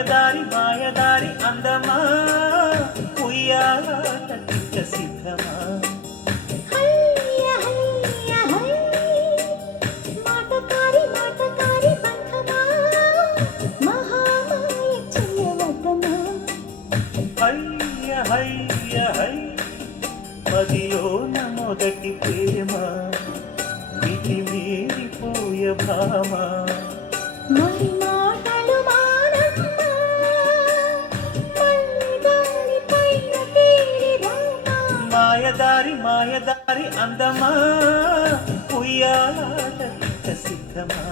మాయదారి మాయదారి అందమా ఉయ్యాలాట సిద్ధమా హయ్య హయ్య హై మదిలోన మొదటి ప్రేమ మితి మీరిపోయ భామ మరి మాటలు మానమ్మా మల్లిగాలి పైన తేలిరామా మాయదారి మాయదారి అందమా ఉయ్యాలాట సిద్ధమా